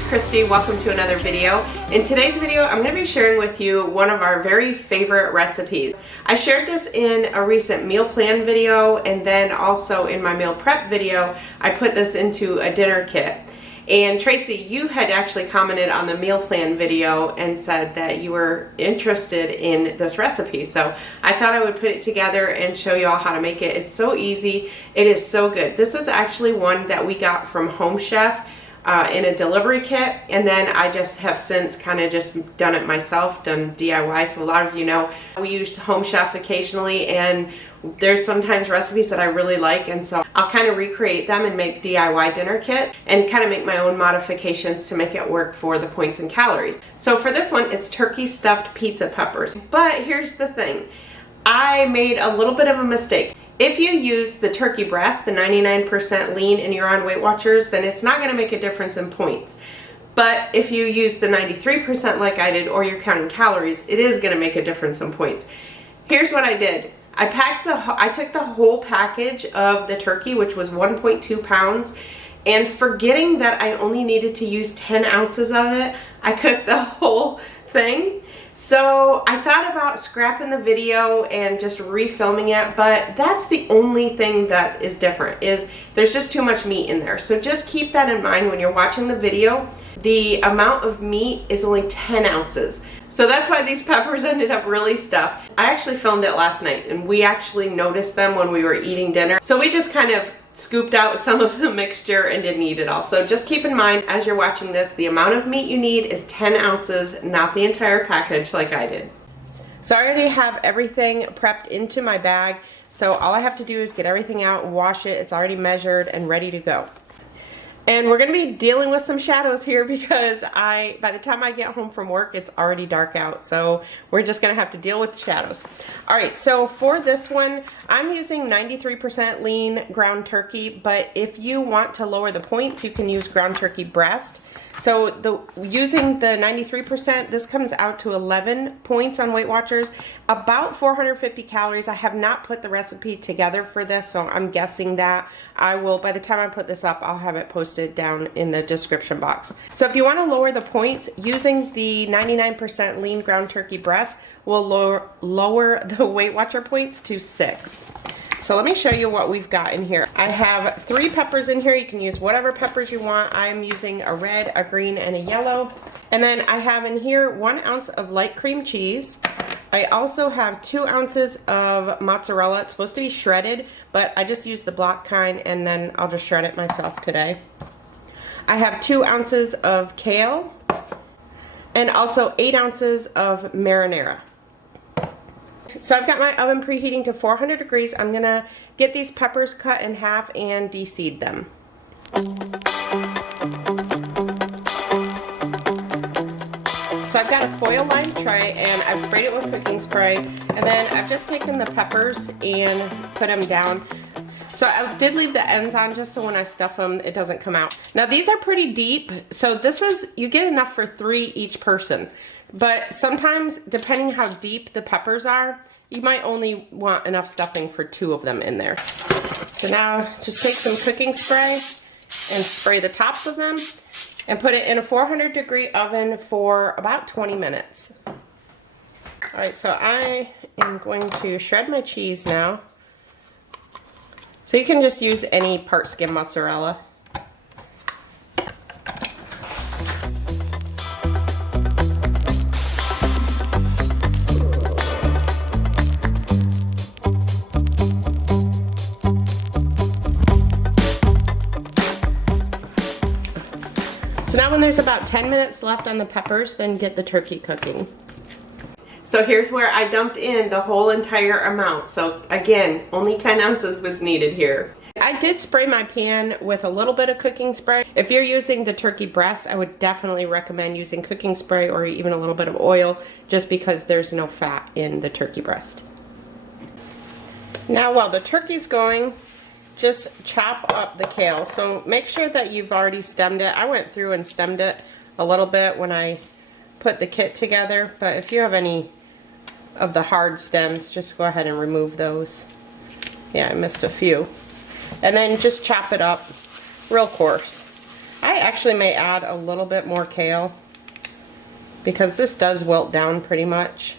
it's Christy. Welcome to another video. In today's video, I'm going to be sharing with you one of our very favorite recipes. I shared this in a recent meal plan video, and then also in my meal prep video, I put this into a dinner kit. And Tracy, you had actually commented on the meal plan video and said that you were interested in this recipe. So I thought I would put it together and show you all how to make it. It's so easy. It is so good. This is actually one that we got from Home Chef in a delivery kit, and then I just have since kind of just done it myself, done DIY. So a lot of you know we use Home Chef occasionally, and there's sometimes recipes that I really like, and so I'll kind of recreate them and make DIY dinner kit and kind of make my own modifications to make it work for the points and calories. So for this one, it's turkey stuffed pizza peppers. But here's the thing, I made a little bit of a mistake. If you use the turkey breast, the 99% lean, and you're on Weight Watchers, then it's not going to make a difference in points. But if you use the 93% like I did, or you're counting calories, it is going to make a difference in points. Here's what I did. I took the whole package of the turkey, which was 1.2 pounds, and forgetting that I only needed to use 10 ounces of it, I cooked the whole thing. So I thought about scrapping the video and just refilming it, but that's the only thing that is different, is there's just too much meat in there. So just keep that in mind when you're watching the video. The amount of meat is only 10 ounces. So that's why these peppers ended up really stuffed. I actually filmed it last night, and we actually noticed them when we were eating dinner. So we just kind of scooped out some of the mixture and didn't eat it all. So just keep in mind as you're watching this, the amount of meat you need is 10 ounces, not the entire package like I did. So I already have everything prepped into my bag. So all I have to do is get everything out, wash it. It's already measured and ready to go. And we're going to be dealing with some shadows here because by the time I get home from work, it's already dark out. So we're just going to have to deal with the shadows. All right, so for this one, I'm using 93% lean ground turkey, but if you want to lower the points, you can use ground turkey breast. So using the 93%, this comes out to 11 points on Weight Watchers, about 450 calories. I have not put the recipe together for this, so I'm guessing that I will, by the time I put this up, I'll have it posted down in the description box. So if you want to lower the points, using the 99% lean ground turkey breast will lower the Weight Watcher points to 6. So let me show you what we've got in here. I have 3 peppers in here. You can use whatever peppers you want. I'm using a red, a green, and a yellow. And then I have in here 1 ounce of light cream cheese. I also have 2 ounces of mozzarella. It's supposed to be shredded, but I just use the block kind, and then I'll just shred it myself today. I have 2 ounces of kale, and also 8 ounces of marinara. So I've got my oven preheating to 400 degrees. I'm going to get these peppers cut in half and de-seed them. So I've got a foil lined tray, and I've sprayed it with cooking spray, and then I've just taken the peppers and put them down. So I did leave the ends on just so when I stuff them, it doesn't come out. Now these are pretty deep, so this is, you get enough for 3 each person. But sometimes, depending how deep the peppers are, you might only want enough stuffing for 2 of them in there. So now just take some cooking spray and spray the tops of them and put it in a 400 degree oven for about 20 minutes. All right, so I am going to shred my cheese now. So you can just use any part skim mozzarella. So now when there's about 10 minutes left on the peppers, then get the turkey cooking. So here's where I dumped in the whole entire amount. So again, only 10 ounces was needed here. I did spray my pan with a little bit of cooking spray. If you're using the turkey breast, I would definitely recommend using cooking spray or even a little bit of oil, just because there's no fat in the turkey breast. Now while the turkey's going, just chop up the kale. So make sure that you've already stemmed it. I went through and stemmed it a little bit when I put the kit together, but if you have any of the hard stems, just go ahead and remove those. Yeah, I missed a few. And then just chop it up real coarse. I actually may add a little bit more kale because this does wilt down pretty much.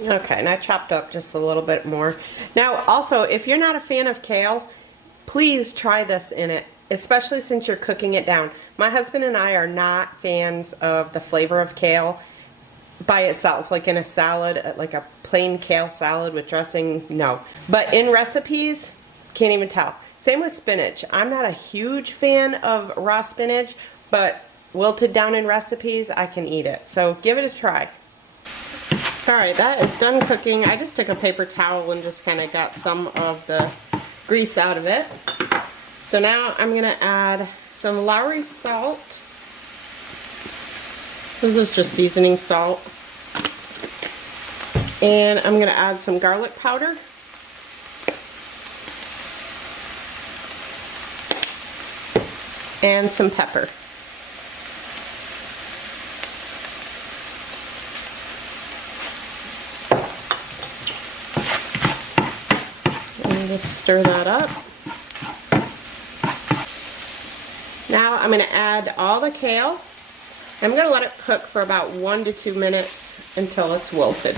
Okay, and I chopped up just a little bit more. Now also, if you're not a fan of kale, please try this in it, especially since you're cooking it down. My husband and I are not fans of the flavor of kale by itself, like in a salad, like a plain kale salad with dressing, no. But in recipes, can't even tell. Same with spinach. I'm not a huge fan of raw spinach, but wilted down in recipes, I can eat it. So give it a try. Alright, that is done cooking. I just took a paper towel and just kind of got some of the grease out of it. So now I'm going to add some Lowry salt. This is just seasoning salt. And I'm going to add some garlic powder. And some pepper. And just stir that up. Now I'm going to add all the kale. I'm going to let it cook for about 1 to 2 minutes until it's wilted.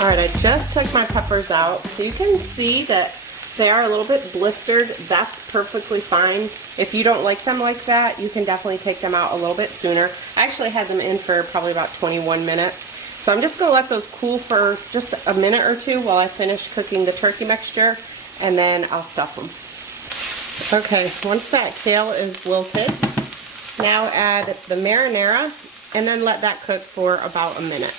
Alright, I just took my peppers out, so you can see that they are a little bit blistered. That's perfectly fine. If you don't like them like that, you can definitely take them out a little bit sooner. I actually had them in for probably about 21 minutes. So I'm just going to let those cool for just a minute or two while I finish cooking the turkey mixture, and then I'll stuff them. Okay, once that kale is wilted, now add the marinara, and then let that cook for about a minute.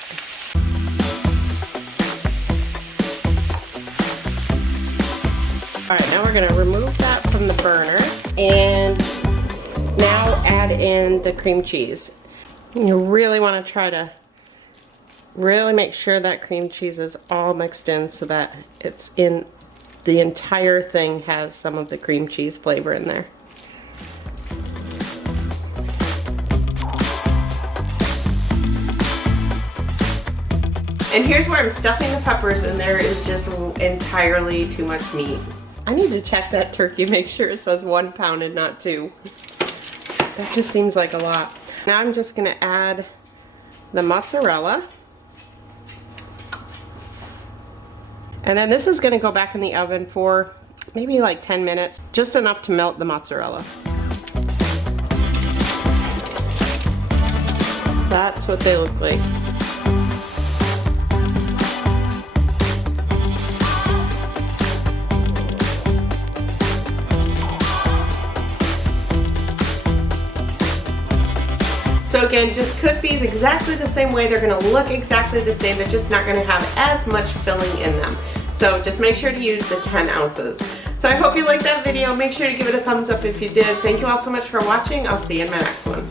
Alright, now we're going to remove that from the burner, and now add in the cream cheese. You really want to try to really make sure that cream cheese is all mixed in so that it's in, the entire thing has some of the cream cheese flavor in there. And here's where I'm stuffing the peppers, and there is just entirely too much meat. I need to check that turkey, make sure it says 1 pound and not 2. That just seems like a lot. Now I'm just going to add the mozzarella. And then this is going to go back in the oven for maybe like 10 minutes, just enough to melt the mozzarella. That's what they look like. So again, just cook these exactly the same way. They're going to look exactly the same. They're just not going to have as much filling in them. So just make sure to use the 10 ounces. So I hope you liked that video. Make sure to give it a thumbs up if you did. Thank you all so much for watching. I'll see you in my next one.